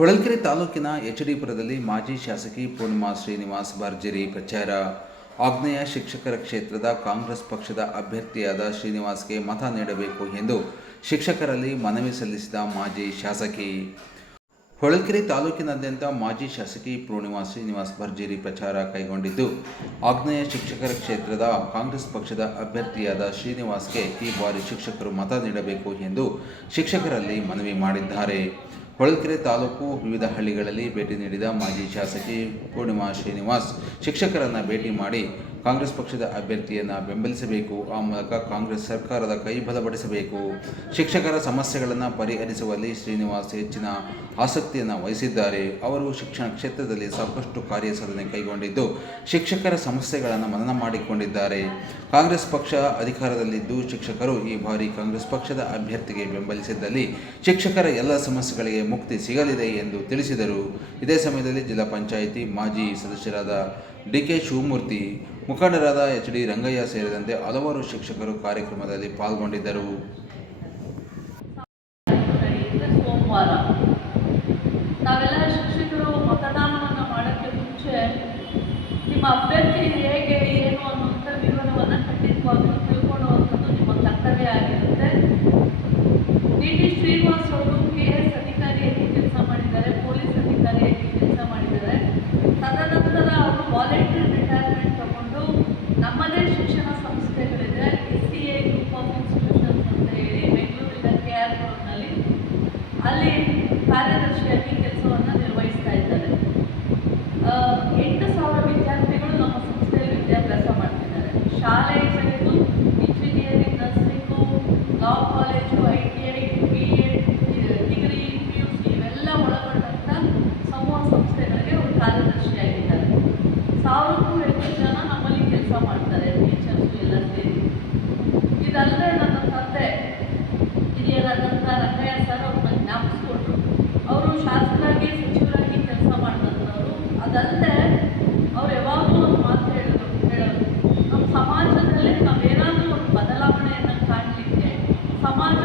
ಹೊಳಲ್ಕೆರೆ ತಾಲೂಕಿನ ಎಚ್ಡಿಪುರದಲ್ಲಿ ಮಾಜಿ ಶಾಸಕಿ ಪೂರ್ಣಿಮಾ ಶ್ರೀನಿವಾಸ್ ಭರ್ಜರಿ ಪ್ರಚಾರ. ಆಗ್ನೇಯ ಶಿಕ್ಷಕರ ಕ್ಷೇತ್ರದ ಕಾಂಗ್ರೆಸ್ ಪಕ್ಷದ ಅಭ್ಯರ್ಥಿಯಾದ ಶ್ರೀನಿವಾಸ್ಗೆ ಮತ ನೀಡಬೇಕು ಎಂದು ಶಿಕ್ಷಕರಲ್ಲಿ ಮನವಿ ಸಲ್ಲಿಸಿದ ಮಾಜಿ ಶಾಸಕಿ. ಹೊಳಲ್ಕೆರೆ ತಾಲೂಕಿನಾದ್ಯಂತ ಮಾಜಿ ಶಾಸಕಿ ಪೂರ್ಣಿಮಾ ಶ್ರೀನಿವಾಸ್ ಭರ್ಜರಿ ಪ್ರಚಾರ ಕೈಗೊಂಡಿದ್ದು, ಆಗ್ನೇಯ ಶಿಕ್ಷಕರ ಕ್ಷೇತ್ರದ ಕಾಂಗ್ರೆಸ್ ಪಕ್ಷದ ಅಭ್ಯರ್ಥಿಯಾದ ಶ್ರೀನಿವಾಸ್ಗೆ ಈ ಬಾರಿ ಶಿಕ್ಷಕರು ಮತ ನೀಡಬೇಕು ಎಂದು ಶಿಕ್ಷಕರಲ್ಲಿ ಮನವಿ ಮಾಡಿದ್ದಾರೆ. ಹೊಳಲ್ಕೆರೆ ತಾಲೂಕು ವಿವಿಧ ಹಳ್ಳಿಗಳಲ್ಲಿ ಭೇಟಿ ನೀಡಿದ ಮಾಜಿ ಶಾಸಕಿ ಪೂರ್ಣಿಮಾ ಶ್ರೀನಿವಾಸ್ ಶಿಕ್ಷಕರನ್ನು ಭೇಟಿ ಮಾಡಿ ಕಾಂಗ್ರೆಸ್ ಪಕ್ಷದ ಅಭ್ಯರ್ಥಿಯನ್ನು ಬೆಂಬಲಿಸಬೇಕು. ಆ ಮೂಲಕ ಕಾಂಗ್ರೆಸ್ ಸರ್ಕಾರದ ಕೈ ಬಲಪಡಿಸಬೇಕು. ಶಿಕ್ಷಕರ ಸಮಸ್ಯೆಗಳನ್ನು ಪರಿಹರಿಸುವಲ್ಲಿ ಶ್ರೀನಿವಾಸ್ ಹೆಚ್ಚಿನ ಆಸಕ್ತಿಯನ್ನು ವಹಿಸಿದ್ದಾರೆ. ಅವರು ಶಿಕ್ಷಣ ಕ್ಷೇತ್ರದಲ್ಲಿ ಸಾಕಷ್ಟು ಕಾರ್ಯಸಾಧನೆ ಕೈಗೊಂಡಿದ್ದು, ಶಿಕ್ಷಕರ ಸಮಸ್ಯೆಗಳನ್ನು ಮನನ ಮಾಡಿಕೊಂಡಿದ್ದಾರೆ. ಕಾಂಗ್ರೆಸ್ ಪಕ್ಷ ಅಧಿಕಾರದಲ್ಲಿದ್ದು, ಶಿಕ್ಷಕರು ಈ ಬಾರಿ ಕಾಂಗ್ರೆಸ್ ಪಕ್ಷದ ಅಭ್ಯರ್ಥಿಗೆ ಬೆಂಬಲಿಸಿದ್ದಲ್ಲಿ ಶಿಕ್ಷಕರ ಎಲ್ಲ ಸಮಸ್ಯೆಗಳಿಗೆ ಮುಕ್ತಿ ಸಿಗಲಿದೆ ಎಂದು ತಿಳಿಸಿದರು. ಇದೇ ಸಮಯದಲ್ಲಿ ಜಿಲ್ಲಾ ಪಂಚಾಯಿತಿ ಮಾಜಿ ಸದಸ್ಯರಾದ ಡಿ ಕೆ ಶಿವಮೂರ್ತಿ ಮುಖಂಡರಾದ ಎಚ್ ಡಿ ರಂಗಯ್ಯ ಸೇರಿದಂತೆ ಹಲವಾರು ಶಿಕ್ಷಕರು ಕಾರ್ಯಕ್ರಮದಲ್ಲಿ ಪಾಲ್ಗೊಂಡಿದ್ದರು. ನಾವೆಲ್ಲ ಶಿಕ್ಷಕರು ಮತದಾನವನ್ನು ಮಾಡೋಕ್ಕೆ ಮುಂಚೆ ನಿಮ್ಮ ಅಭ್ಯರ್ಥಿ ಹೇಗೆ, ಏನು ಅನ್ನುವಂಥ ವಿವರವನ್ನು ಖಂಡಿತವಾಗ್ಲೂ ತಿಳ್ಕೊಳ್ಳುವಂಥದ್ದು ನಿಮ್ಮ ಕರ್ತವ್ಯ ಆಗಿರುತ್ತೆ. ಡಿ ಟಿ ಶ್ರೀನಿವಾಸ್ ಅವರು ಕೆ ಎಸ್ ಅಧಿಕಾರಿಯಾಗಿ ಕೆಲಸ ಮಾಡಿದ್ದಾರೆ, ಪೊಲೀಸ್ ಅಧಿಕಾರಿಯಾಗಿ ಕೆಲಸ ಮಾಡಿದ್ದಾರೆ. ತದನಂತರ ಅವರು volunteer law college I T I B Ed degree P U C ಇವೆಲ್ಲ ಒಳಗೊಂಡಂಥ ಸಮೂಹ ಸಂಸ್ಥೆಗಳಿಗೆ ಒಂದು ಕಾರ್ಯದರ್ಶಿಯಾಗಿದ್ದಾರೆ. ಸಾವಿರಕ್ಕೂ ಹೆಚ್ಚು ಜನ ನಮ್ಮಲ್ಲಿ ಕೆಲಸ ಮಾಡ್ತಾರೆ ಟೀಚರ್ಸು ಎಲ್ಲ ಸೇರಿ. ಇದಲ್ಲದೆ সমাজ